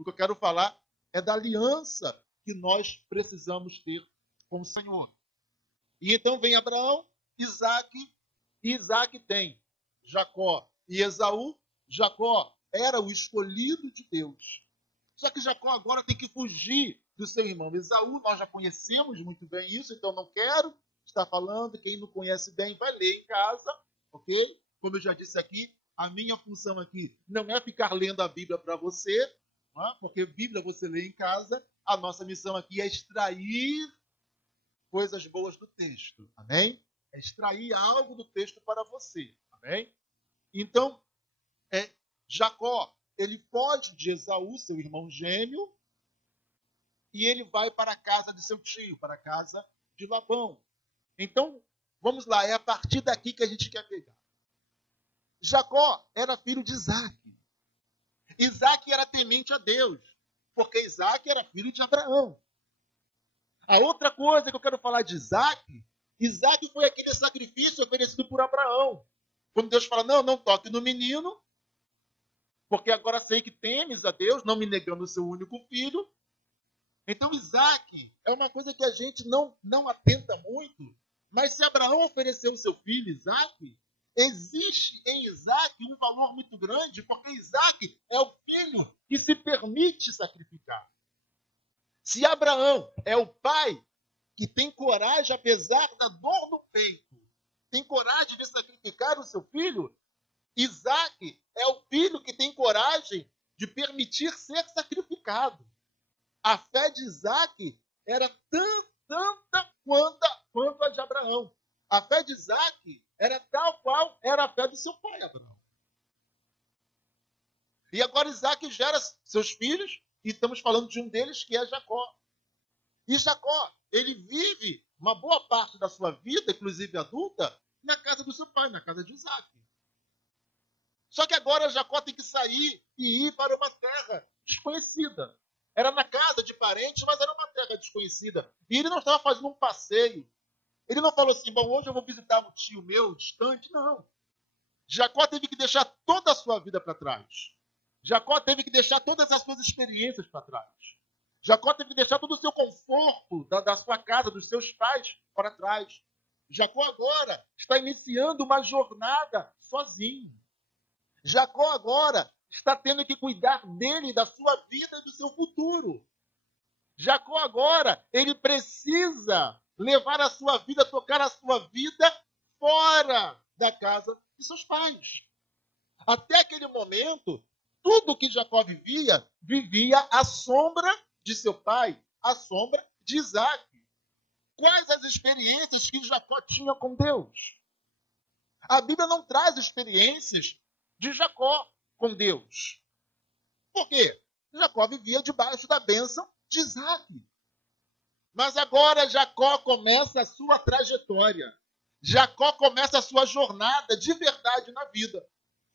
O que eu quero falar é da aliança que nós precisamos ter com o Senhor. E então vem Abraão, Isaac, e Isaac tem Jacó e Esaú. Jacó era o escolhido de Deus. Só que Jacó agora tem que fugir do seu irmão Esaú. Nós já conhecemos muito bem isso, então não quero estar falando. Quem não conhece bem vai ler em casa, ok? Como eu já disse aqui, a minha função aqui não é ficar lendo a Bíblia para você, porque Bíblia você lê em casa. A nossa missão aqui é extrair coisas boas do texto, amém? É extrair algo do texto para você, amém? Então, Jacó, ele foge de Esaú, seu irmão gêmeo, e ele vai para a casa de seu tio, para a casa de Labão. Então, vamos lá, é a partir daqui que a gente quer pegar. Jacó era filho de Isaac. Isaac era temente a Deus, porque Isaac era filho de Abraão. A outra coisa que eu quero falar de Isaac, Isaac foi aquele sacrifício oferecido por Abraão. Quando Deus fala, não toque no menino, porque agora sei que temes a Deus, não me negando o seu único filho. Então Isaac é uma coisa que a gente não atenta muito, mas se Abraão ofereceu o seu filho Isaac, existe em Isaac um valor muito grande, porque Isaac é o filho que se permite sacrificar. Se Abraão é o pai que tem coragem, apesar da dor no peito, tem coragem de sacrificar o seu filho, Isaac é o filho que tem coragem de permitir ser sacrificado. A fé de Isaac era tanta quanto a de Abraão. A fé de Isaac era tal qual era a fé do seu pai, Abraão. E agora Isaac gera seus filhos, e estamos falando de um deles que é Jacó. E Jacó, ele vive uma boa parte da sua vida, inclusive adulta, na casa do seu pai, na casa de Isaac. Só que agora Jacó tem que sair e ir para uma terra desconhecida. Era na casa de parentes, mas era uma terra desconhecida. E ele não estava fazendo um passeio. Ele não falou assim, bom, hoje eu vou visitar um tio meu distante. Não. Jacó teve que deixar toda a sua vida para trás. Jacó teve que deixar todas as suas experiências para trás. Jacó teve que deixar todo o seu conforto da sua casa, dos seus pais, para trás. Jacó agora está iniciando uma jornada sozinho. Jacó agora está tendo que cuidar dele, da sua vida e do seu futuro. Jacó agora, ele precisa levar a sua vida, tocar a sua vida fora da casa de seus pais. Até aquele momento, tudo que Jacó vivia à sombra de seu pai, à sombra de Isaac. Quais as experiências que Jacó tinha com Deus? A Bíblia não traz experiências de Jacó com Deus. Por quê? Jacó vivia debaixo da bênção de Isaac. Mas agora Jacó começa a sua trajetória. Jacó começa a sua jornada de verdade na vida.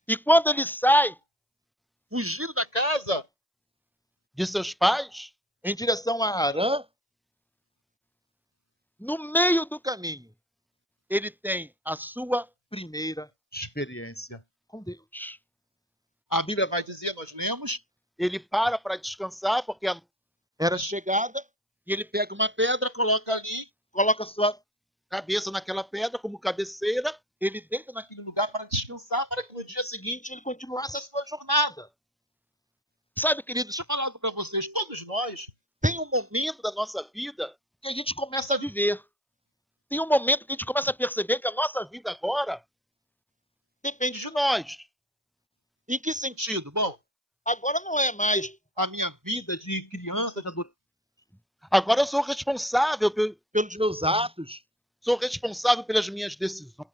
E quando ele sai, fugindo da casa de seus pais, em direção a Harã, no meio do caminho, ele tem a sua primeira experiência com Deus. A Bíblia vai dizer, nós lemos, ele para descansar, porque era chegada, e ele pega uma pedra, coloca ali, coloca a sua cabeça naquela pedra como cabeceira, ele deita naquele lugar para descansar, para que no dia seguinte ele continuasse a sua jornada. Sabe, querido, deixa eu falar algo para vocês. Todos nós tem um momento da nossa vida que a gente começa a viver. Tem um momento que a gente começa a perceber que a nossa vida agora depende de nós. Em que sentido? Bom, agora não é mais a minha vida de criança, de adolescente. Agora eu sou responsável pelos meus atos, sou responsável pelas minhas decisões.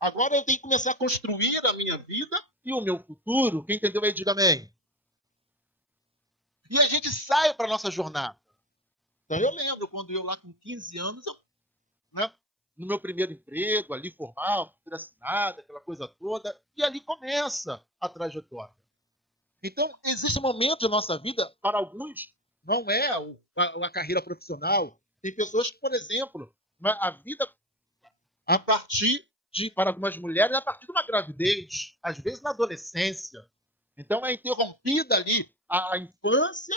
Agora eu tenho que começar a construir a minha vida e o meu futuro. Quem entendeu aí, diga amém. E a gente sai para a nossa jornada. Então eu lembro, quando eu lá com 15 anos, no meu primeiro emprego, ali formal, assinada, aquela coisa toda, e ali começa a trajetória. Então, existe um momento da nossa vida, para alguns, não é a carreira profissional. Tem pessoas que, por exemplo, a vida, a partir de, para algumas mulheres, a partir de uma gravidez, às vezes na adolescência. Então, é interrompida ali a infância,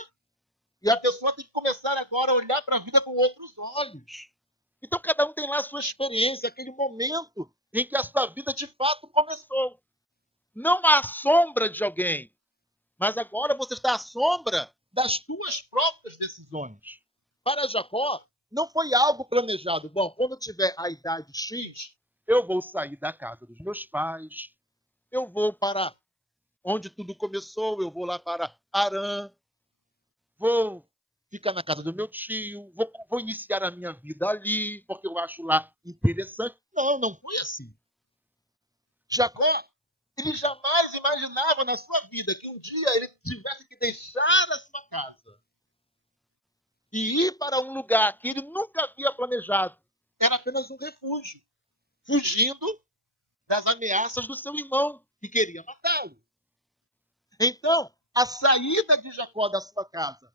e a pessoa tem que começar agora a olhar para a vida com outros olhos. Então, cada um tem lá a sua experiência, aquele momento em que a sua vida de fato começou. Não à sombra de alguém, mas agora você está à sombra das tuas próprias decisões. Para Jacó, não foi algo planejado. Bom, quando eu tiver a idade X, eu vou sair da casa dos meus pais, eu vou para onde tudo começou, eu vou lá para Harã, vou ficar na casa do meu tio, vou iniciar a minha vida ali, porque eu acho lá interessante. Não, não foi assim. Jacó, ele jamais imaginava na sua vida que um dia ele tivesse que deixar a sua casa e ir para um lugar que ele nunca havia planejado. Era apenas um refúgio, fugindo das ameaças do seu irmão, que queria matá-lo. Então, a saída de Jacó da sua casa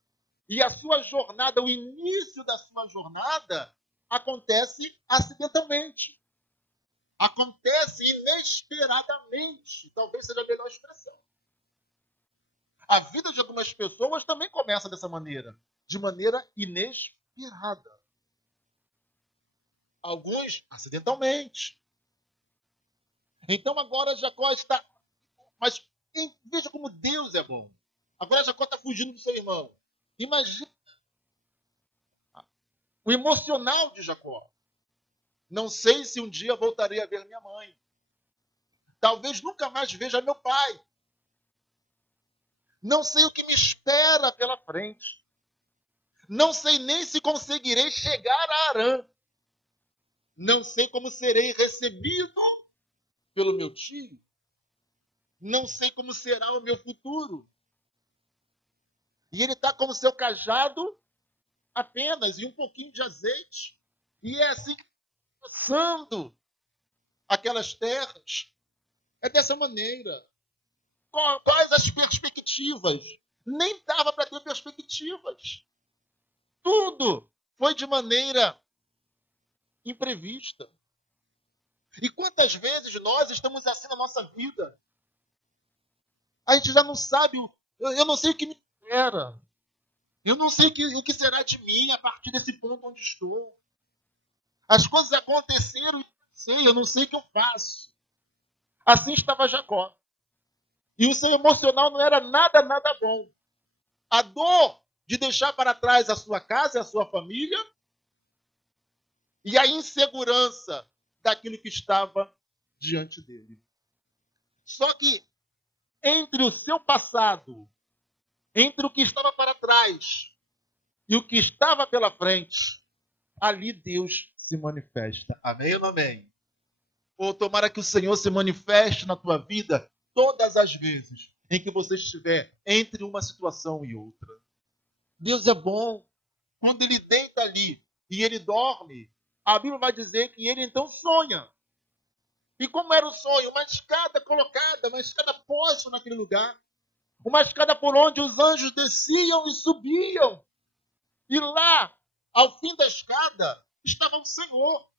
e a sua jornada, o início da sua jornada, acontece acidentalmente. Acontece inesperadamente. Talvez seja a melhor expressão. A vida de algumas pessoas também começa dessa maneira, de maneira inesperada. Alguns acidentalmente. Então agora Jacó está... Mas veja como Deus é bom. Agora Jacó está fugindo do seu irmão. Imagina o emocional de Jacó. Não sei se um dia voltarei a ver minha mãe. Talvez nunca mais veja meu pai. Não sei o que me espera pela frente. Não sei nem se conseguirei chegar a Harã. Não sei como serei recebido pelo meu tio. Não sei como será o meu futuro. E ele está com o seu cajado apenas e um pouquinho de azeite. E é assim que está passando aquelas terras. É dessa maneira. Quais as perspectivas? Nem dava para ter perspectivas. Tudo foi de maneira imprevista. E quantas vezes nós estamos assim na nossa vida? A gente já não sabe, eu não sei o que me espera. Eu não sei o que será de mim a partir desse ponto onde estou. As coisas aconteceram e eu não sei o que eu faço. Assim estava Jacó. E o seu emocional não era nada, nada bom. A dor de deixar para trás a sua casa, a sua família, e a insegurança daquilo que estava diante dele. Só que entre o seu passado, entre o que estava para trás e o que estava pela frente, ali Deus se manifesta. Amém ou não amém? Ou tomara que o Senhor se manifeste na tua vida todas as vezes em que você estiver entre uma situação e outra. Deus é bom. Quando ele deita ali e ele dorme, a Bíblia vai dizer que ele então sonha. E como era o sonho? Uma escada colocada, uma escada posta naquele lugar. Uma escada por onde os anjos desciam e subiam. E lá, ao fim da escada, estava o Senhor.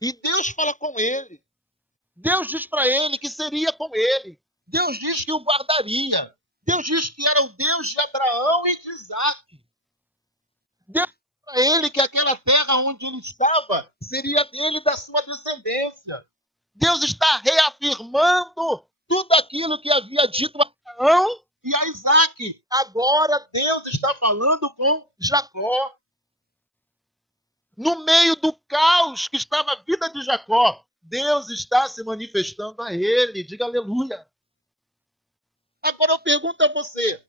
E Deus fala com ele. Diz para ele que seria com ele. Deus diz que o guardaria. Deus diz que era o Deus de Abraão e de Isaac. Deus diz para ele que aquela terra onde ele estava seria dele e da sua descendência. Deus está reafirmando tudo aquilo que havia dito a Abraão e a Isaac. Agora Deus está falando com Jacó. No meio do caos que estava a vida de Jacó, Deus está se manifestando a ele. Diga aleluia. Agora eu pergunto a você,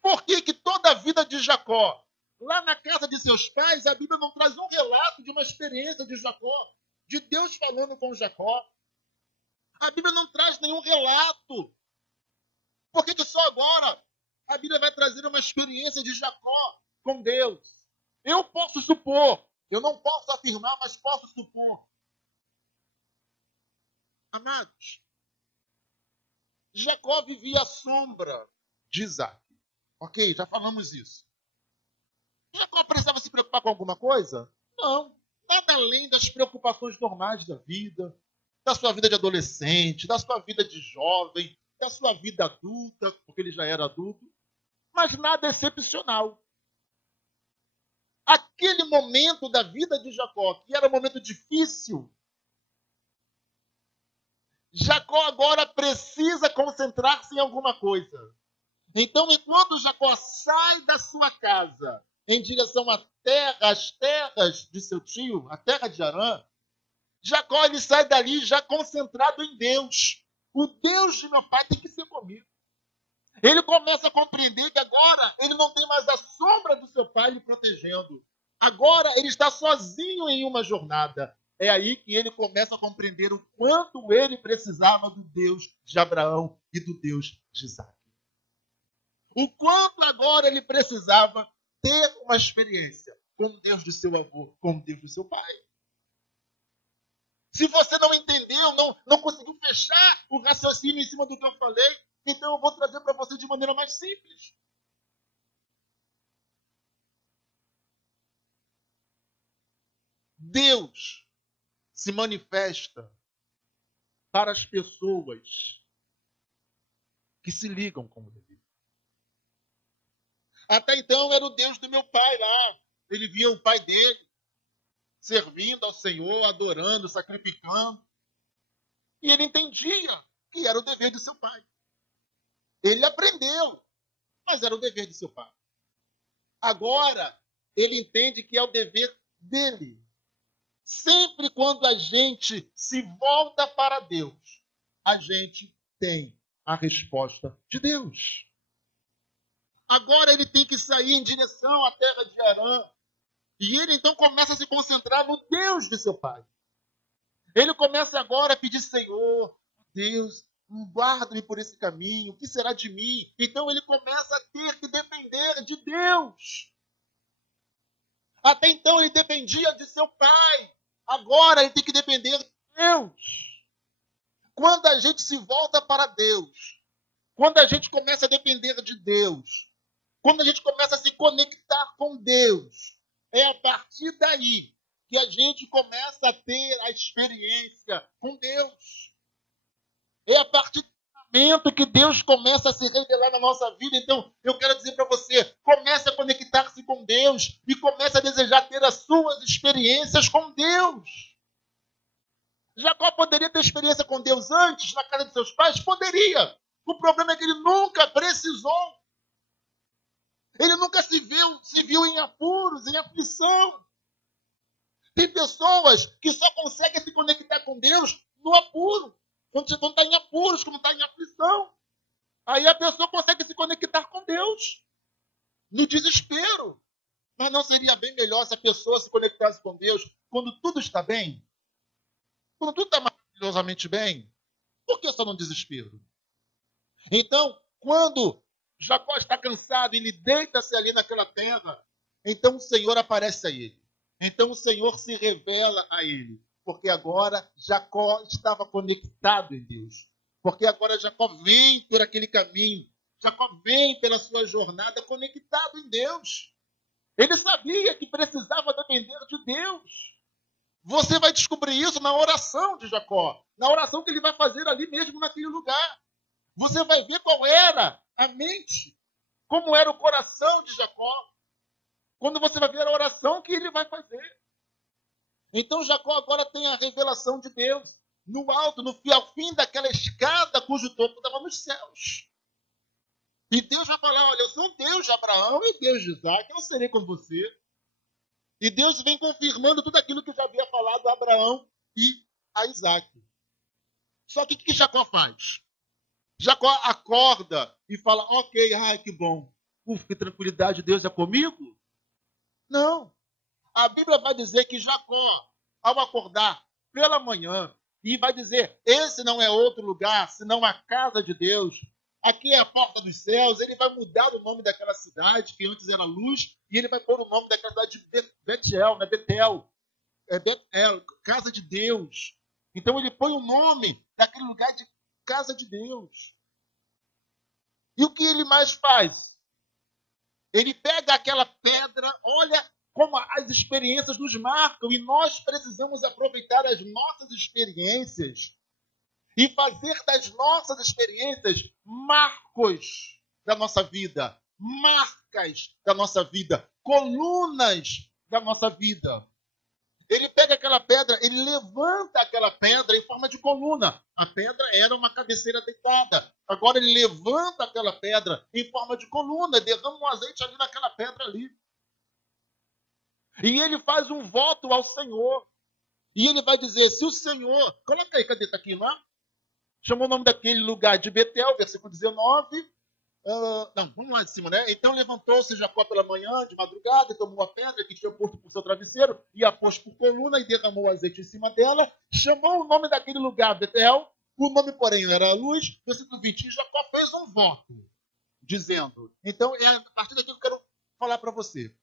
por que toda a vida de Jacó, lá na casa de seus pais, a Bíblia não traz um relato de uma experiência de Jacó, de Deus falando com Jacó? A Bíblia não traz nenhum relato. Por que só agora a Bíblia vai trazer uma experiência de Jacó com Deus? Eu posso supor, eu não posso afirmar, mas posso supor. Amados, Jacó vivia à sombra de Isaac. Ok, já falamos isso. Jacó precisava se preocupar com alguma coisa? Não. Nada além das preocupações normais da vida, da sua vida de adolescente, da sua vida de jovem, da sua vida adulta, porque ele já era adulto. mas nada excepcional. Aquele momento da vida de Jacó, que era um momento difícil, Jacó agora precisa concentrar-se em alguma coisa. Então, enquanto Jacó sai da sua casa em direção às terras de seu tio, a terra de Harã, Jacó ele sai dali já concentrado em Deus. O Deus de meu pai tem que ser comigo. Ele começa a compreender que agora ele não tem mais a sombra do seu pai lhe protegendo. Agora ele está sozinho em uma jornada. É aí que ele começa a compreender o quanto ele precisava do Deus de Abraão e do Deus de Isaac. O quanto agora ele precisava ter uma experiência com o Deus de seu avô, com o Deus de seu pai. Se você não entendeu, não conseguiu fechar o raciocínio em cima do que eu falei, então eu vou trazer para você de maneira mais simples. Deus se manifesta para as pessoas que se ligam com Ele. Até então era o Deus do meu pai lá. Ele via o pai dele servindo ao Senhor, adorando, sacrificando. E ele entendia que era o dever do seu pai. Ele aprendeu, mas era o dever do seu pai. Agora, ele entende que é o dever dele. Sempre quando a gente se volta para Deus, a gente tem a resposta de Deus. Agora ele tem que sair em direção à terra de Harã. E ele então começa a se concentrar no Deus de seu pai. Ele começa agora a pedir, Senhor, Deus, guarda-me por esse caminho, o que será de mim? Então ele começa a ter que depender de Deus. Até então ele dependia de seu pai. Agora ele tem que depender de Deus. Quando a gente se volta para Deus, quando a gente começa a depender de Deus, quando a gente começa a se conectar com Deus, é a partir daí que a gente começa a ter a experiência com Deus. É a partir do momento que Deus começa a se revelar na nossa vida. Então, eu quero dizer para você, comece a conectar-se com Deus e comece a desejar ter as suas experiências com Deus. Jacó poderia ter experiência com Deus antes, na casa de seus pais? Poderia. O problema é que ele nunca precisou. Ele nunca se viu em apuros, em aflição. Tem pessoas que só conseguem se conectar com Deus no apuro. Quando está em apuros, quando está em aflição. Aí a pessoa consegue se conectar com Deus. No desespero. Mas não seria bem melhor se a pessoa se conectasse com Deus quando tudo está bem? Quando tudo está maravilhosamente bem? Por que só no desespero? Então, quando Jacó está cansado e ele deita-se ali naquela terra, então o Senhor aparece a ele. Então o Senhor se revela a ele. Porque agora Jacó estava conectado em Deus. Porque agora Jacó vem por aquele caminho. Jacó vem pela sua jornada conectado em Deus. Ele sabia que precisava depender de Deus. Você vai descobrir isso na oração de Jacó. Na oração que ele vai fazer ali mesmo naquele lugar. Você vai ver qual era a mente, como era o coração de Jacó, quando você vai ver a oração que ele vai fazer. Então Jacó agora tem a revelação de Deus no alto, ao fim daquela escada cujo topo estava nos céus. E Deus vai falar, olha, eu sou Deus de Abraão e Deus de Isaac, eu serei com você. E Deus vem confirmando tudo aquilo que já havia falado a Abraão e a Isaac. Só que o que Jacó faz? Jacó acorda e fala, ok, ai, que bom. Que tranquilidade, Deus é comigo? Não. A Bíblia vai dizer que Jacó, ao acordar pela manhã, e vai dizer, esse não é outro lugar, senão a casa de Deus. Aqui é a porta dos céus. Ele vai mudar o nome daquela cidade, que antes era Luz, e ele vai pôr o nome daquela cidade de Betel, né? Betel. É Betel, casa de Deus. Então ele põe o nome daquele lugar de casa de Deus. E o que ele mais faz? Ele pega aquela pedra, olha como as experiências nos marcam, e nós precisamos aproveitar as nossas experiências e fazer das nossas experiências marcos da nossa vida, marcas da nossa vida, colunas da nossa vida. Ele pega aquela pedra, ele levanta aquela pedra em forma de coluna. A pedra era uma cabeceira deitada. Agora ele levanta aquela pedra em forma de coluna, derrama um azeite ali naquela pedra ali. E ele faz um voto ao Senhor. E ele vai dizer, se o Senhor... Coloca aí, cadê? Está aqui, não é? Chamou o nome daquele lugar de Betel, versículo 19. Não, vamos lá de cima, né? Então levantou-se Jacó pela manhã, de madrugada, e tomou a pedra que tinha posto por seu travesseiro, e a pôs por coluna, e derramou azeite em cima dela. Chamou o nome daquele lugar Betel, o nome, porém, era a luz. Versículo 20, e Jacó fez um voto, dizendo... Então, é a partir daqui que eu quero falar para você.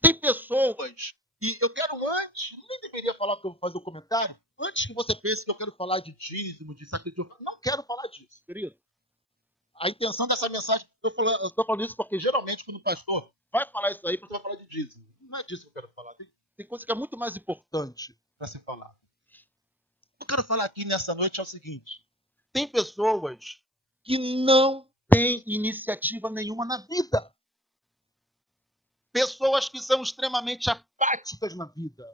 Tem pessoas, e eu quero antes, nem deveria falar que eu vou fazer o comentário, antes que você pense que eu quero falar de dízimo, de sacrifício, não quero falar disso, querido. A intenção dessa mensagem, eu estou falando isso porque geralmente quando o pastor vai falar isso aí, o pastor vai falar de dízimo. Não é disso que eu quero falar. Tem coisa que é muito mais importante para se falar. O que eu quero falar aqui nessa noite é o seguinte. Tem pessoas que não têm iniciativa nenhuma na vida. Pessoas que são extremamente apáticas na vida.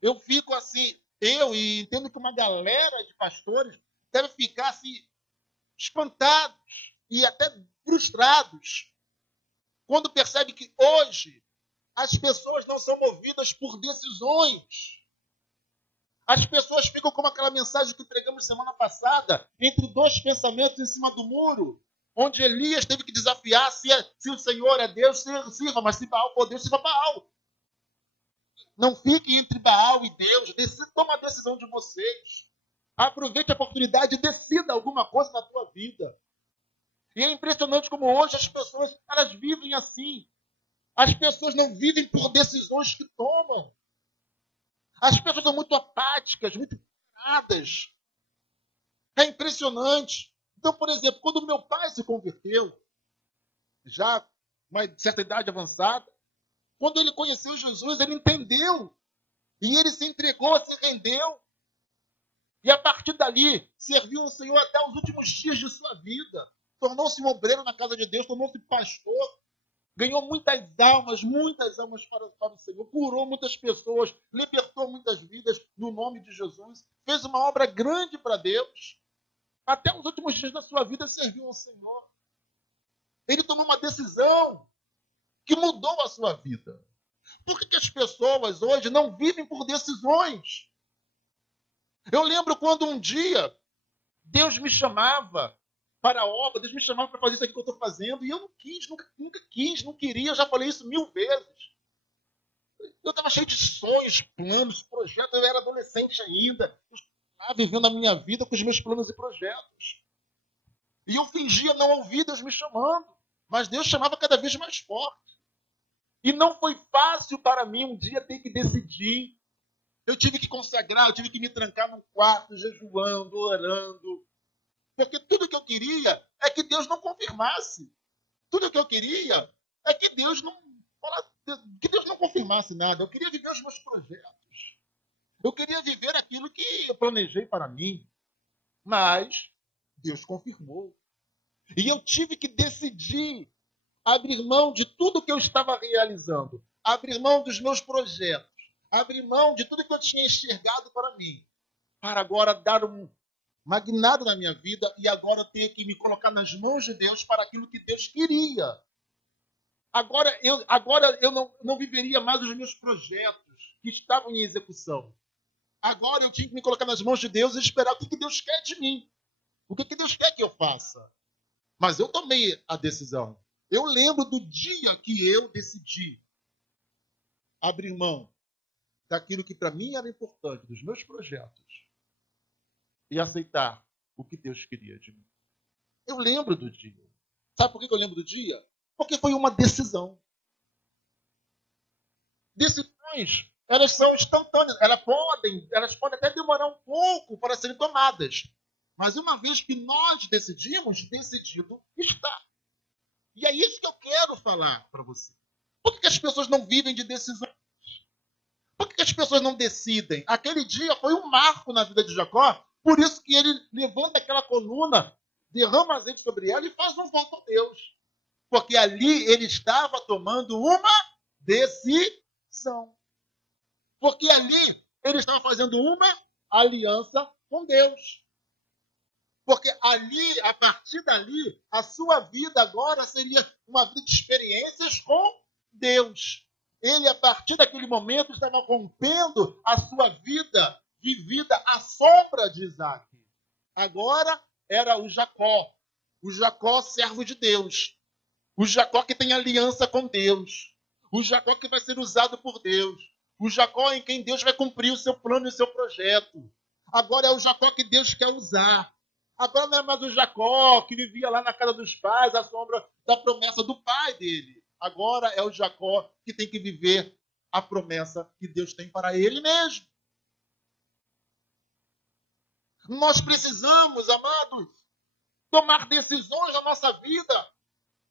Eu fico assim, e entendo que uma galera de pastores deve ficar assim, espantados e até frustrados quando percebe que hoje as pessoas não são movidas por decisões. As pessoas ficam como aquela mensagem que pregamos semana passada, entre dois pensamentos em cima do muro, onde Elias teve que desafiar se o Senhor é Deus, sirva, mas se Baal for Deus, sirva Baal. Não fique entre Baal e Deus, toma a decisão de vocês. Aproveite a oportunidade e decida alguma coisa na tua vida. E é impressionante como hoje as pessoas, elas vivem assim. As pessoas não vivem por decisões que tomam. As pessoas são muito apáticas, muito paradas. É impressionante. Então, por exemplo, quando meu pai se converteu, já uma certa idade avançada, quando ele conheceu Jesus, ele entendeu. E ele se entregou, se rendeu. E a partir dali, serviu o Senhor até os últimos dias de sua vida. Tornou-se um obreiro na casa de Deus, tornou-se pastor. Ganhou muitas almas para o Senhor. Curou muitas pessoas, libertou muitas vidas no nome de Jesus. Fez uma obra grande para Deus. Até os últimos dias da sua vida serviu ao Senhor. Ele tomou uma decisão que mudou a sua vida. Por que as pessoas hoje não vivem por decisões? Eu lembro quando um dia Deus me chamava para a obra, Deus me chamava para fazer isso aqui que eu estou fazendo, e eu não quis, nunca quis, não queria, eu já falei isso 1000 vezes. Eu estava cheio de sonhos, planos, projetos, eu era adolescente ainda, eu estava vivendo a minha vida com os meus planos e projetos. E eu fingia não ouvir Deus me chamando, mas Deus chamava cada vez mais forte. E não foi fácil para mim um dia ter que decidir. Eu tive que consagrar, eu tive que me trancar num quarto, jejuando, orando. Porque tudo que eu queria é que Deus não confirmasse. Tudo que eu queria é que Deus não confirmasse nada. Eu queria viver os meus projetos. Eu queria viver aquilo que eu planejei para mim. Mas Deus confirmou. E eu tive que decidir abrir mão de tudo que eu estava realizando. Abrir mão dos meus projetos. Abrir mão de tudo que eu tinha enxergado para mim. Para agora dar uma guinada na minha vida e agora eu tenho que me colocar nas mãos de Deus para aquilo que Deus queria. Agora eu não viveria mais os meus projetos que estavam em execução. Agora eu tinha que me colocar nas mãos de Deus e esperar o que Deus quer de mim. O que Deus quer que eu faça. Mas eu tomei a decisão. Eu lembro do dia que eu decidi abrir mão daquilo que para mim era importante, dos meus projetos, e aceitar o que Deus queria de mim. Eu lembro do dia. Sabe por que eu lembro do dia? Porque foi uma decisão. Decisões, elas são instantâneas. Elas podem até demorar um pouco para serem tomadas. Mas uma vez que nós decidimos, decidido está. E é isso que eu quero falar para você. Por que as pessoas não vivem de decisões? Por que as pessoas não decidem? Aquele dia foi um marco na vida de Jacó, por isso que ele levanta aquela coluna, derrama azeite sobre ela e faz um voto a Deus. Porque ali ele estava tomando uma decisão. Porque ali ele estava fazendo uma aliança com Deus. Porque ali, a partir dali, a sua vida agora seria uma vida de experiências com Deus. Ele, a partir daquele momento, estava rompendo a sua vida vivida à sombra de Isaac. Agora era o Jacó servo de Deus, o Jacó que tem aliança com Deus, o Jacó que vai ser usado por Deus, o Jacó em quem Deus vai cumprir o seu plano e o seu projeto. Agora é o Jacó que Deus quer usar. Agora não é mais o Jacó que vivia lá na casa dos pais, à sombra da promessa do pai dele. Agora é o Jacó que tem que viver a promessa que Deus tem para ele mesmo. Nós precisamos, amados, tomar decisões na nossa vida.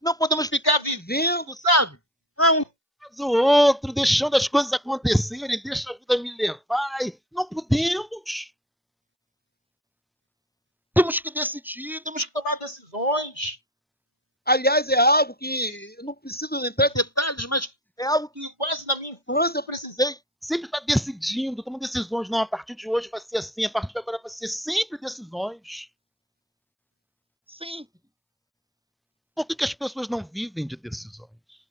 Não podemos ficar vivendo, sabe? Um faz o outro, deixando as coisas acontecerem, deixa a vida me levar. Não podemos. Temos que decidir, temos que tomar decisões. Aliás, é algo que eu não preciso entrar em detalhes, mas é algo que quase na minha infância eu precisei sempre estar decidindo, tomando decisões. Não, a partir de hoje vai ser assim, a partir de agora vai ser sempre decisões. Sempre. Por que as pessoas não vivem de decisões?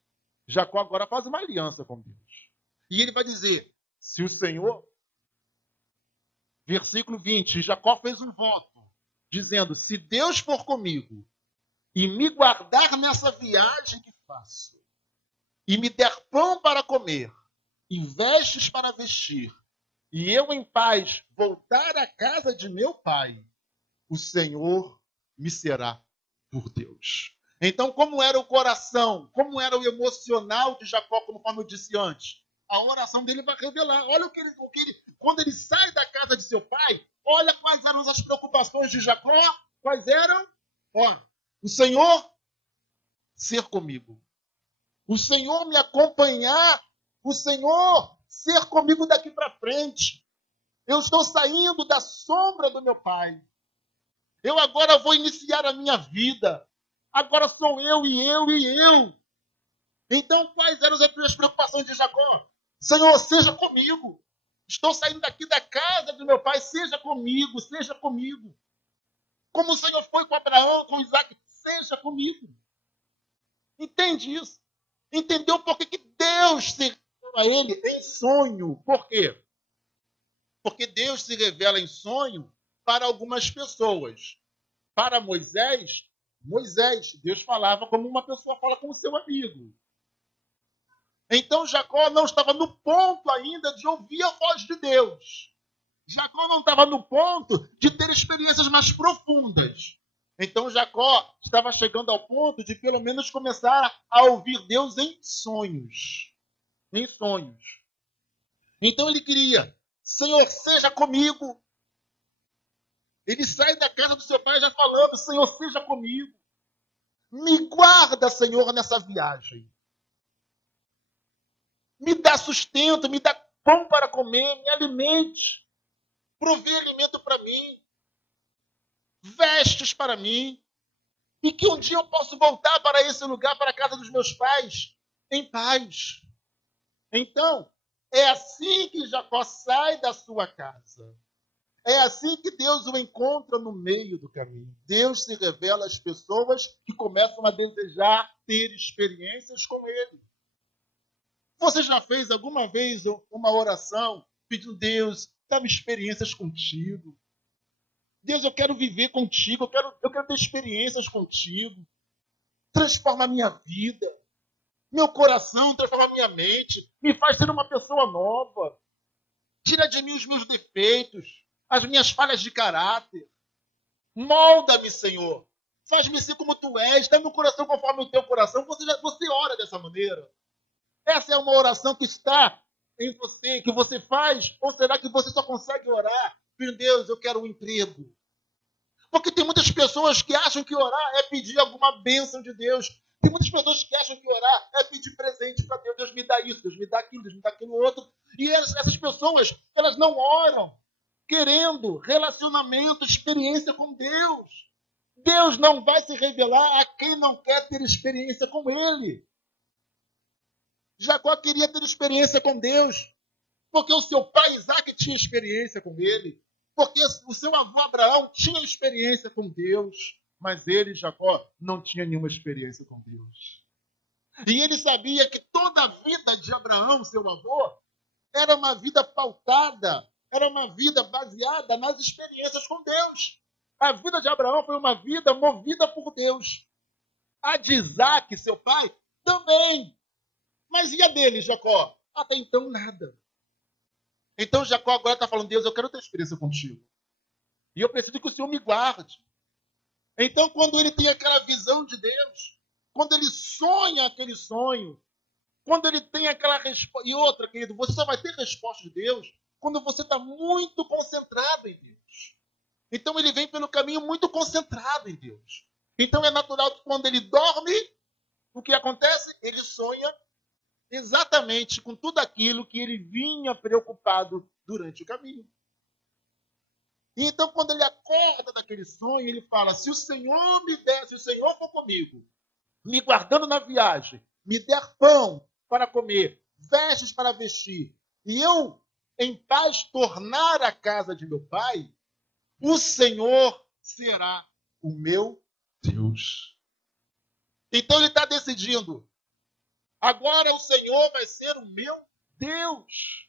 Jacó agora faz uma aliança com Deus. E ele vai dizer, se o Senhor... Versículo 20, Jacó fez um voto, dizendo, se Deus for comigo e me guardar nessa viagem que faço, e me der pão para comer, e vestes para vestir, e eu em paz voltar à casa de meu pai, o Senhor me será por Deus. Então, como era o coração, como era o emocional de Jacó, conforme eu disse antes, a oração dele vai revelar. Olha quando ele sai da casa de seu pai, olha quais eram as preocupações de Jacó. Quais eram? O Senhor ser comigo. O Senhor me acompanhar. O Senhor ser comigo daqui para frente. Eu estou saindo da sombra do meu pai. Eu agora vou iniciar a minha vida. Agora sou eu e eu e eu. Então, quais eram as preocupações de Jacó? Senhor, seja comigo. Estou saindo daqui da casa do meu pai. Seja comigo, seja comigo. Como o Senhor foi com Abraão, com Isaac, seja comigo. Entende isso? Entendeu por que Deus se revela a ele em sonho? Por quê? Porque Deus se revela em sonho para algumas pessoas. Para Moisés, Deus falava como uma pessoa fala com o seu amigo. Então Jacó não estava no ponto ainda de ouvir a voz de Deus. Jacó não estava no ponto de ter experiências mais profundas. Então Jacó estava chegando ao ponto de pelo menos começar a ouvir Deus em sonhos. Em sonhos. Então ele queria, Senhor, seja comigo. Ele sai da casa do seu pai já falando, Senhor, seja comigo. Me guarda, Senhor, nessa viagem. Me dá sustento, me dá pão para comer, me alimente. Provê alimento para mim. Vestes para mim. E que um dia eu possa voltar para esse lugar, para a casa dos meus pais, em paz. Então, é assim que Jacó sai da sua casa. É assim que Deus o encontra no meio do caminho. Deus se revela às pessoas que começam a desejar ter experiências com Ele. Você já fez alguma vez uma oração pedindo, Deus, dá-me experiências contigo. Deus, eu quero viver contigo, eu quero ter experiências contigo. Transforma a minha vida, meu coração, transforma a minha mente, me faz ser uma pessoa nova. Tira de mim os meus defeitos, as minhas falhas de caráter. Molda-me, Senhor. Faz-me ser como tu és, dá-me um coração conforme o teu coração. Você ora dessa maneira. Essa é uma oração que está em você, que você faz, ou será que você só consegue orar? Meu Deus, eu quero um emprego. Porque tem muitas pessoas que acham que orar é pedir alguma bênção de Deus. Tem muitas pessoas que acham que orar é pedir presente para Deus. Deus me dá isso, Deus me dá aquilo, Deus me dá aquilo outro. E essas pessoas, elas não oram querendo relacionamento, experiência com Deus. Deus não vai se revelar a quem não quer ter experiência com ele. Jacó queria ter experiência com Deus, porque o seu pai Isaac tinha experiência com ele, porque o seu avô Abraão tinha experiência com Deus, mas ele, Jacó, não tinha nenhuma experiência com Deus. E ele sabia que toda a vida de Abraão, seu avô, era uma vida pautada, era uma vida baseada nas experiências com Deus. A vida de Abraão foi uma vida movida por Deus. A de Isaac, seu pai, também. Mas e a dele, Jacó? Até então, nada. Então, Jacó agora está falando, Deus, eu quero ter experiência contigo. E eu preciso que o Senhor me guarde. Então, quando ele tem aquela visão de Deus, quando ele sonha aquele sonho, quando ele tem aquela resposta... E outra, querido, você só vai ter resposta de Deus quando você está muito concentrado em Deus. Então, ele vem pelo caminho muito concentrado em Deus. Então, é natural que quando ele dorme, o que acontece? Ele sonha exatamente com tudo aquilo que ele vinha preocupado durante o caminho. E então, quando ele acorda daquele sonho, ele fala, se o Senhor me der, se o Senhor for comigo, me guardando na viagem, me der pão para comer, vestes para vestir, e eu, em paz, tornar a casa de meu pai, o Senhor será o meu Deus. Então ele está decidindo, agora o Senhor vai ser o meu Deus.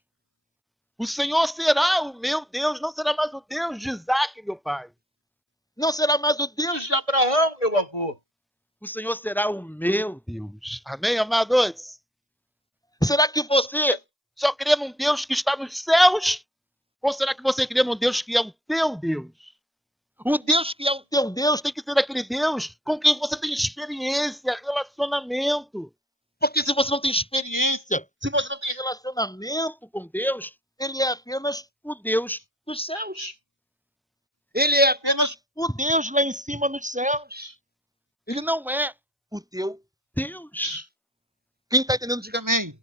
O Senhor será o meu Deus, não será mais o Deus de Isaac, meu pai. Não será mais o Deus de Abraão, meu avô. O Senhor será o meu Deus. Amém, amados? Será que você só crê num Deus que está nos céus? Ou será que você crê num Deus que é o teu Deus? O Deus que é o teu Deus tem que ser aquele Deus com quem você tem experiência, relacionamento. Porque se você não tem experiência, se você não tem relacionamento com Deus, ele é apenas o Deus dos céus. Ele é apenas o Deus lá em cima nos céus. Ele não é o teu Deus. Quem está entendendo, diga amém.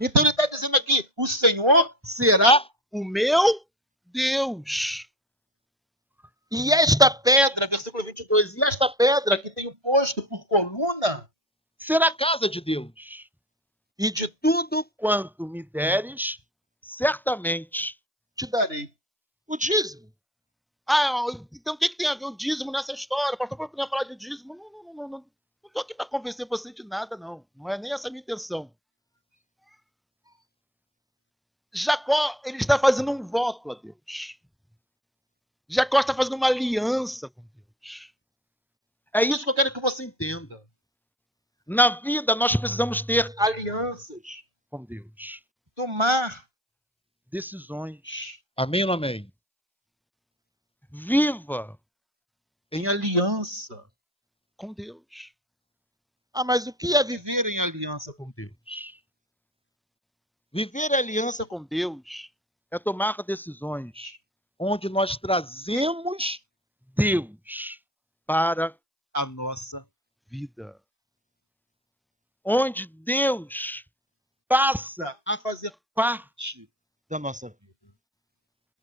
Então ele está dizendo aqui, o Senhor será o meu Deus. E esta pedra, versículo 22, e esta pedra que tenho posto por coluna, será a casa de Deus. E de tudo quanto me deres, certamente te darei o dízimo. Então o que tem a ver o dízimo nessa história? Pastor, eu queria falar de dízimo. Não estou aqui para convencer você de nada, não. Não é nem essa a minha intenção. Jacó, ele está fazendo um voto a Deus. Jacó está fazendo uma aliança com Deus. É isso que eu quero que você entenda. Na vida, nós precisamos ter alianças com Deus. Tomar decisões. Amém ou não amém? Viva em aliança com Deus. Mas o que é viver em aliança com Deus? Viver em aliança com Deus é tomar decisões onde nós trazemos Deus para a nossa vida. Onde Deus passa a fazer parte da nossa vida.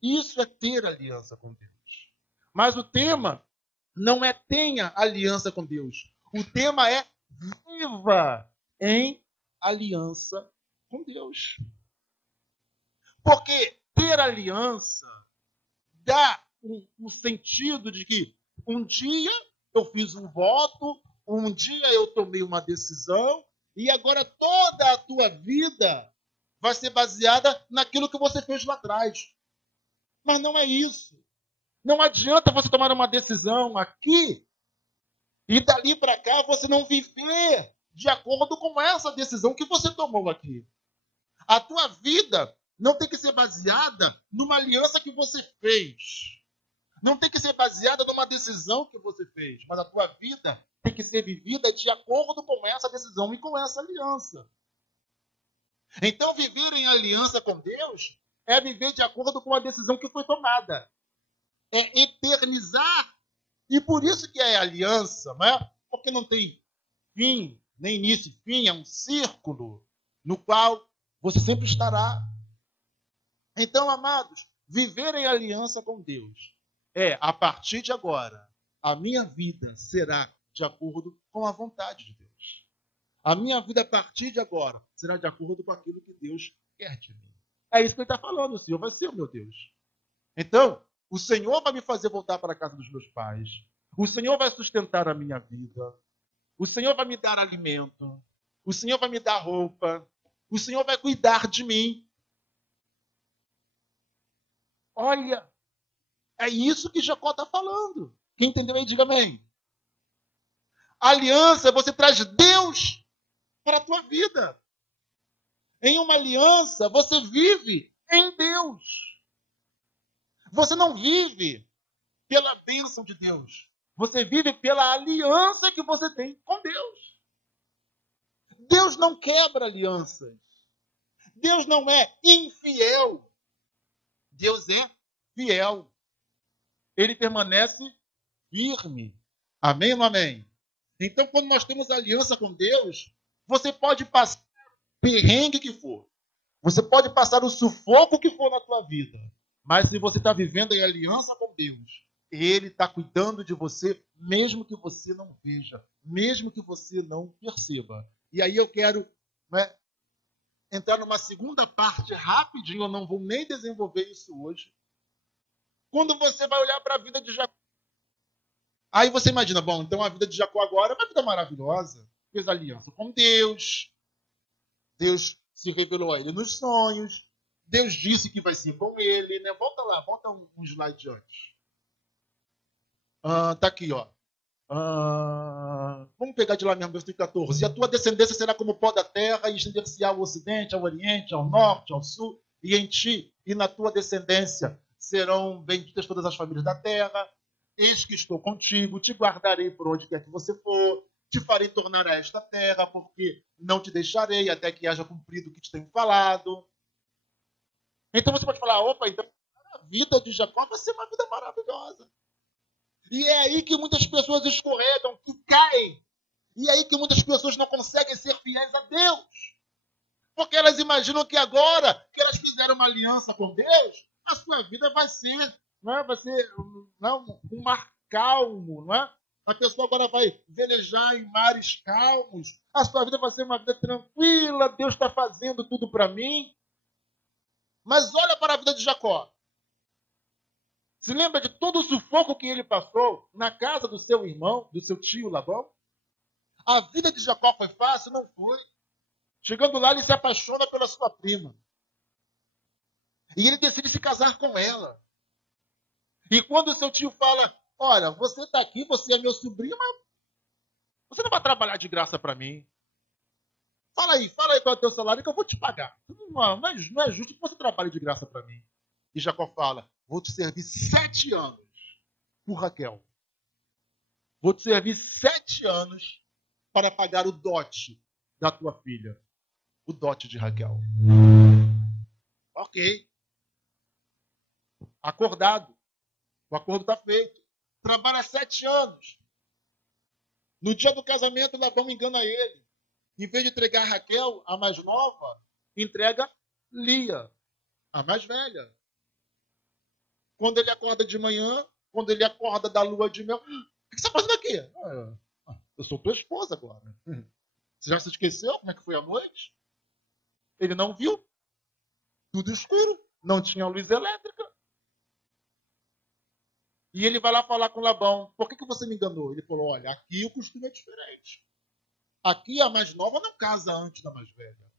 Isso é ter aliança com Deus. Mas o tema não é tenha aliança com Deus. O tema é viva em aliança com Deus. Porque ter aliança dá um sentido de que um dia eu fiz um voto, um dia eu tomei uma decisão, e agora toda a tua vida vai ser baseada naquilo que você fez lá atrás. Mas não é isso. Não adianta você tomar uma decisão aqui e dali para cá você não viver de acordo com essa decisão que você tomou aqui. A tua vida não tem que ser baseada numa aliança que você fez. Não tem que ser baseada numa decisão que você fez. Mas a tua vida tem que ser vivida de acordo com essa decisão e com essa aliança. Então, viver em aliança com Deus é viver de acordo com a decisão que foi tomada. É eternizar. E por isso que é aliança, não é? Porque não tem fim, nem início e fim, é um círculo no qual você sempre estará. Então, amados, viver em aliança com Deus é, a partir de agora, a minha vida será de acordo com a vontade de Deus. A minha vida, a partir de agora, será de acordo com aquilo que Deus quer de mim. É isso que ele está falando. O Senhor vai ser o meu Deus. Então, o Senhor vai me fazer voltar para a casa dos meus pais. O Senhor vai sustentar a minha vida. O Senhor vai me dar alimento. O Senhor vai me dar roupa. O Senhor vai cuidar de mim. Olha, é isso que Jacó está falando. Quem entendeu aí, diga amém. Aliança, você traz Deus para a tua vida. Em uma aliança, você vive em Deus. Você não vive pela bênção de Deus. Você vive pela aliança que você tem com Deus. Deus não quebra alianças. Deus não é infiel. Deus é fiel. Ele permanece firme. Amém ou não amém? Então, quando nós temos aliança com Deus, você pode passar o perrengue que for. Você pode passar o sufoco que for na tua vida. Mas se você está vivendo em aliança com Deus, Ele está cuidando de você, mesmo que você não veja, mesmo que você não perceba. E aí eu quero entrar numa segunda parte rapidinho, eu não vou nem desenvolver isso hoje. Quando você vai olhar para a vida de Jacó, aí você imagina, bom, então a vida de Jacó agora é uma vida maravilhosa. Fez aliança com Deus. Deus se revelou a ele nos sonhos. Deus disse que vai ser com ele, né? Volta lá, volta um slide antes. Tá aqui, ó. Vamos pegar de lá mesmo, versículo 14. E a tua descendência será como o pó da terra, e estender-se ao ocidente, ao oriente, ao norte, ao sul, e em ti e na tua descendência serão benditas todas as famílias da terra. Eis que estou contigo, te guardarei por onde quer que você for, te farei tornar a esta terra, porque não te deixarei até que haja cumprido o que te tenho falado. Então você pode falar, opa, então a vida de Jacó vai ser uma vida maravilhosa. E é aí que muitas pessoas escorregam, que caem. E é aí que muitas pessoas não conseguem ser fiéis a Deus. Porque elas imaginam que agora que elas fizeram uma aliança com Deus, a sua vida vai ser, vai ser um mar calmo, não é? A pessoa agora vai velejar em mares calmos. A sua vida vai ser uma vida tranquila. Deus está fazendo tudo para mim. Mas olha para a vida de Jacó. Se lembra de todo o sufoco que ele passou na casa do seu irmão, do seu tio Labão? A vida de Jacó foi fácil? Não foi. Chegando lá, ele se apaixona pela sua prima. E ele decide se casar com ela. E quando o seu tio fala, olha, você está aqui, você é meu sobrinho, mas você não vai trabalhar de graça para mim. Fala aí qual é o teu salário que eu vou te pagar. Não é justo que você trabalhe de graça para mim. E Jacó fala, vou te servir 7 anos por Raquel. Vou te servir 7 anos para pagar o dote da tua filha. O dote de Raquel. Ok. Acordado. O acordo está feito. Trabalha 7 anos. No dia do casamento, Labão engana ele. Em vez de entregar Raquel, a mais nova, entrega Lia, a mais velha. Quando ele acorda de manhã, quando ele acorda da lua de mel, o que você está fazendo aqui? Eu sou tua esposa agora. Você já se esqueceu como é que foi a noite? Ele não viu. Tudo escuro. Não tinha luz elétrica. E ele vai lá falar com Labão. Por que você me enganou? Ele falou, olha, aqui o costume é diferente. Aqui a mais nova não casa antes da mais velha.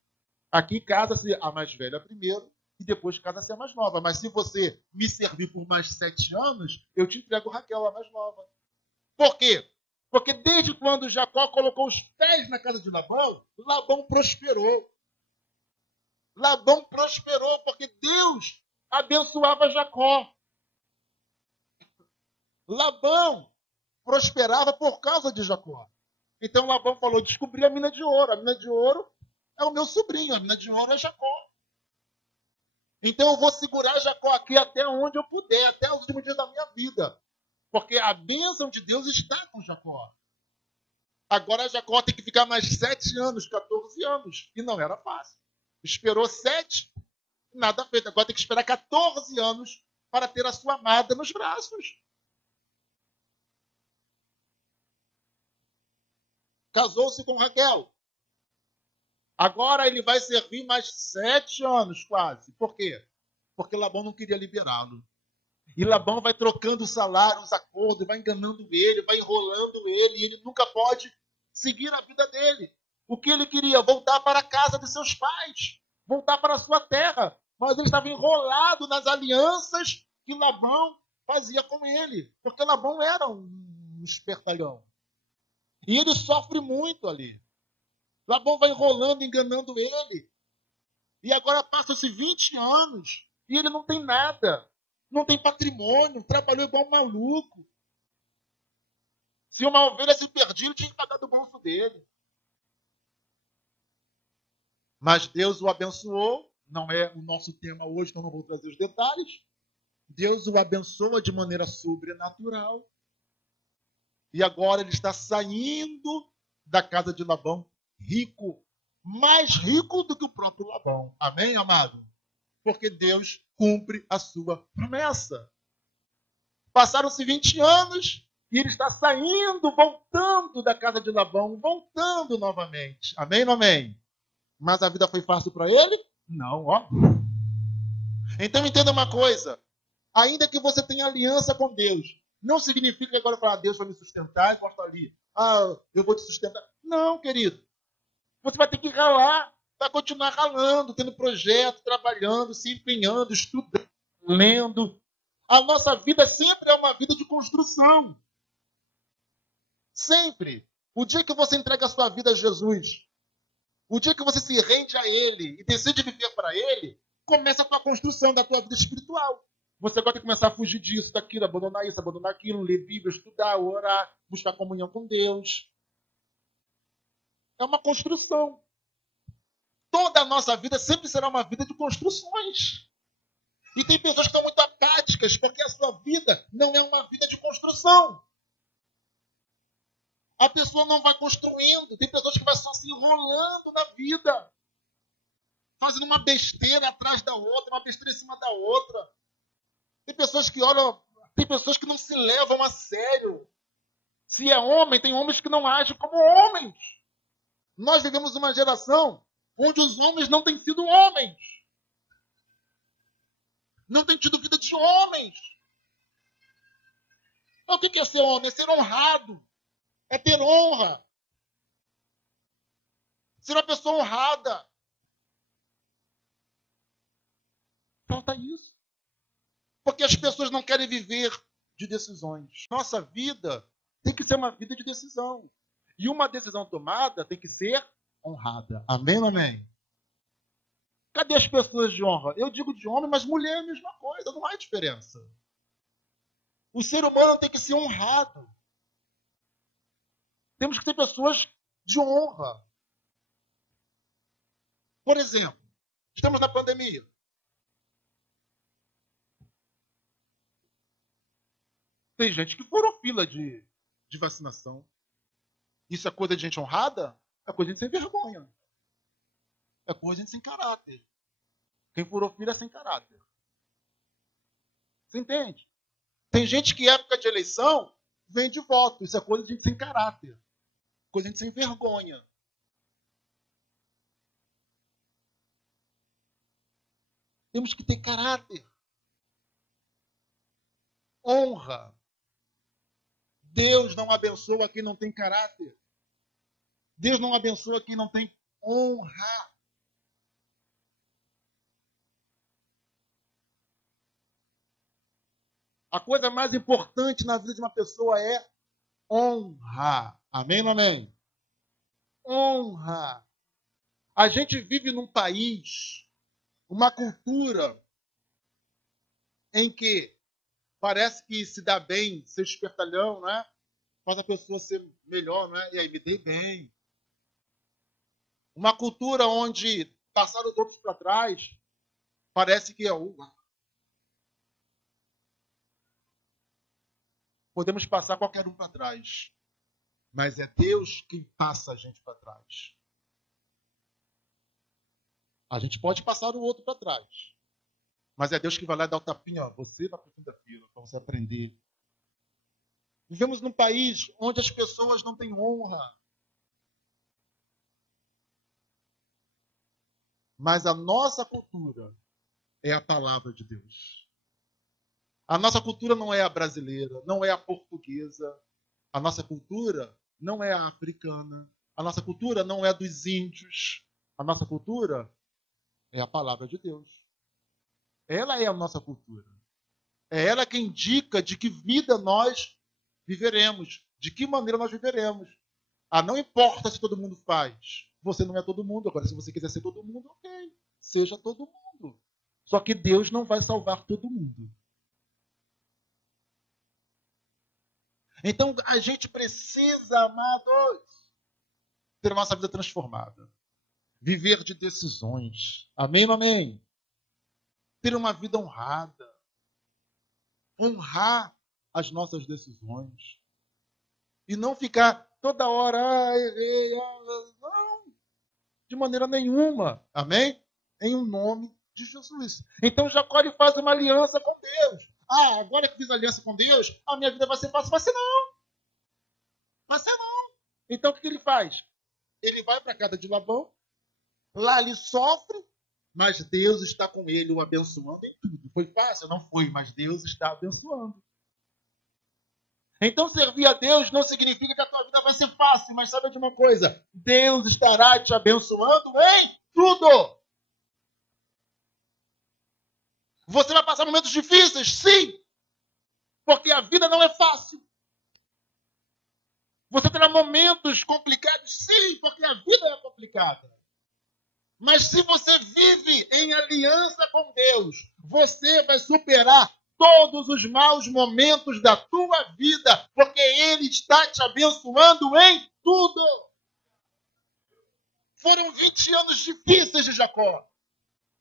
Aqui casa-se a mais velha primeiro e depois casa-se a mais nova. Mas se você me servir por mais 7 anos, eu te entrego Raquel, a mais nova. Por quê? Porque desde quando Jacó colocou os pés na casa de Labão, Labão prosperou. Labão prosperou porque Deus abençoava Jacó. Labão prosperava por causa de Jacó. Então Labão falou, descobri a mina de ouro. A mina de ouro é o meu sobrinho, a mina de ouro é Jacó. Então eu vou segurar Jacó aqui até onde eu puder, até os últimos dias da minha vida. Porque a bênção de Deus está com Jacó. Agora Jacó tem que ficar mais 7 anos, 14 anos. E não era fácil. Esperou 7, nada feito. Agora tem que esperar 14 anos para ter a sua amada nos braços. casou-se com Raquel. Agora ele vai servir mais 7 anos quase. Por quê? Porque Labão não queria liberá-lo. E Labão vai trocando os salários, os acordos, vai enganando ele, vai enrolando ele, e ele nunca pode seguir a vida dele. O que ele queria? Voltar para a casa de seus pais, voltar para a sua terra. Mas ele estava enrolado nas alianças que Labão fazia com ele, porque Labão era um espertalhão. E ele sofre muito ali. Labão vai enrolando, enganando ele. E agora passam-se 20 anos e ele não tem nada. Não tem patrimônio, trabalhou igual um maluco. Se uma ovelha se perdia, ele tinha que pagar do bolso dele. Mas Deus o abençoou. Não é o nosso tema hoje, então não vou trazer os detalhes. Deus o abençoa de maneira sobrenatural. E agora ele está saindo da casa de Labão rico. Mais rico do que o próprio Labão. Amém, amado? Porque Deus cumpre a sua promessa. Passaram-se 20 anos e ele está saindo, voltando da casa de Labão, voltando novamente. Amém ou amém? Mas a vida foi fácil para ele? Não, ó. Então entenda uma coisa. Ainda que você tenha aliança com Deus, não significa que agora falar, Deus vai me sustentar e mostra ali. Eu vou te sustentar. Não, querido. Você vai ter que ralar. Vai continuar ralando, tendo projeto, trabalhando, se empenhando, estudando, lendo. A nossa vida sempre é uma vida de construção. Sempre. O dia que você entrega a sua vida a Jesus, o dia que você se rende a Ele e decide viver para Ele, começa a tua construção da tua vida espiritual. Você agora tem que começar a fugir disso, daquilo, abandonar isso, abandonar aquilo, ler Bíblia, estudar, orar, buscar comunhão com Deus. É uma construção. Toda a nossa vida sempre será uma vida de construções. E tem pessoas que estão muito apáticas, porque a sua vida não é uma vida de construção. A pessoa não vai construindo. Tem pessoas que vão só se enrolando na vida. Fazendo uma besteira atrás da outra, uma besteira em cima da outra. Tem pessoas que olham, tem pessoas que não se levam a sério. Se é homem, tem homens que não agem como homens. Nós vivemos uma geração onde os homens não têm sido homens. Não têm tido vida de homens. O que é ser homem? É ser honrado. É ter honra. Ser uma pessoa honrada. Falta isso. Porque as pessoas não querem viver de decisões. Nossa vida tem que ser uma vida de decisão. E uma decisão tomada tem que ser honrada. Amém ou amém? Cadê as pessoas de honra? Eu digo de homem, mas mulher é a mesma coisa. Não há diferença. O ser humano tem que ser honrado. Temos que ter pessoas de honra. Por exemplo, estamos na pandemia. Tem gente que furou fila de vacinação. Isso é coisa de gente honrada? É coisa de gente sem vergonha. É coisa de gente sem caráter. Quem furou fila é sem caráter. Você entende? Tem gente que, época de eleição, vende voto. Isso é coisa de gente sem caráter. Coisa de gente sem vergonha. Temos que ter caráter. Honra. Deus não abençoa quem não tem caráter. Deus não abençoa quem não tem honra. A coisa mais importante na vida de uma pessoa é honra. Amém ou amém? Honra. A gente vive num país, uma cultura em que parece que se dá bem ser espertalhão, né? Faz a pessoa ser melhor, né? E aí, me dei bem. Uma cultura onde passar os outros para trás parece que é podemos passar qualquer um para trás. Mas é Deus quem passa a gente para trás. A gente pode passar o outro para trás. Mas é Deus que vai lá e dar o tapinha. Ó, você vai para o fim da fila, para você aprender. Vivemos num país onde as pessoas não têm honra. Mas a nossa cultura é a palavra de Deus. A nossa cultura não é a brasileira, não é a portuguesa. A nossa cultura não é a africana. A nossa cultura não é a dos índios. A nossa cultura é a palavra de Deus. Ela é a nossa cultura. É ela que indica de que vida nós viveremos, de que maneira nós viveremos. Ah, não importa se todo mundo faz. Você não é todo mundo. Agora, se você quiser ser todo mundo, ok. Seja todo mundo. Só que Deus não vai salvar todo mundo. Então, a gente precisa, amados, ter a nossa vida transformada. Viver de decisões. Amém, amém? Ter uma vida honrada. Honrar as nossas decisões. E não ficar toda hora, errei, não, de maneira nenhuma. Amém? Em um nome de Jesus. Então Jacó ele faz uma aliança com Deus. Ah, agora que fiz aliança com Deus, a minha vida vai ser fácil. Vai ser não. Vai ser não. Então o que ele faz? Ele vai para a casa de Labão, lá ele sofre, mas Deus está com ele, o abençoando em tudo. Foi fácil? Não foi, mas Deus está abençoando. Então, servir a Deus não significa que a tua vida vai ser fácil, mas sabe de uma coisa? Deus estará te abençoando em tudo. Você vai passar momentos difíceis? Sim, porque a vida não é fácil. Você terá momentos complicados? Sim, porque a vida é complicada. Mas se você vive em aliança com Deus, você vai superar todos os maus momentos da tua vida, porque Ele está te abençoando em tudo. Foram 20 anos difíceis de Jacó.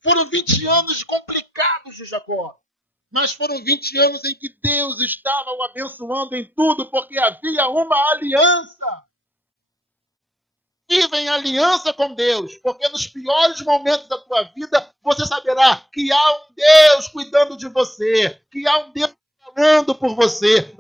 Foram 20 anos complicados de Jacó. Mas foram 20 anos em que Deus estava o abençoando em tudo, porque havia uma aliança. Viva em aliança com Deus, porque nos piores momentos da tua vida, você saberá que há um Deus cuidando de você, que há um Deus falando por você.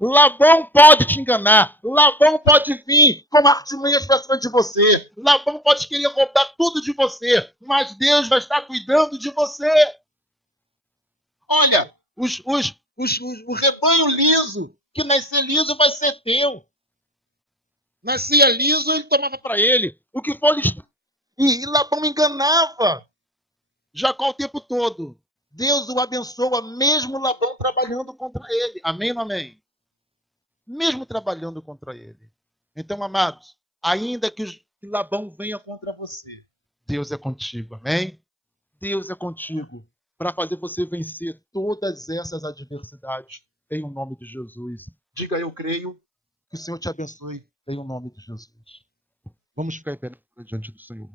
Labão pode te enganar. Labão pode vir com artimanhas para cima de você. Labão pode querer roubar tudo de você, mas Deus vai estar cuidando de você. Olha, o rebanho liso, que nascer liso vai ser teu. Nascia liso, ele tomava para ele. O que for e Labão enganava Jacó o tempo todo. Deus o abençoa, mesmo Labão trabalhando contra ele. Amém ou não amém? Mesmo trabalhando contra ele. Então, amados, ainda que Labão venha contra você, Deus é contigo. Amém? Deus é contigo para fazer você vencer todas essas adversidades em o nome de Jesus. Diga, eu creio, que o Senhor te abençoe em o nome de Jesus. Vamos ficar em pé diante do Senhor.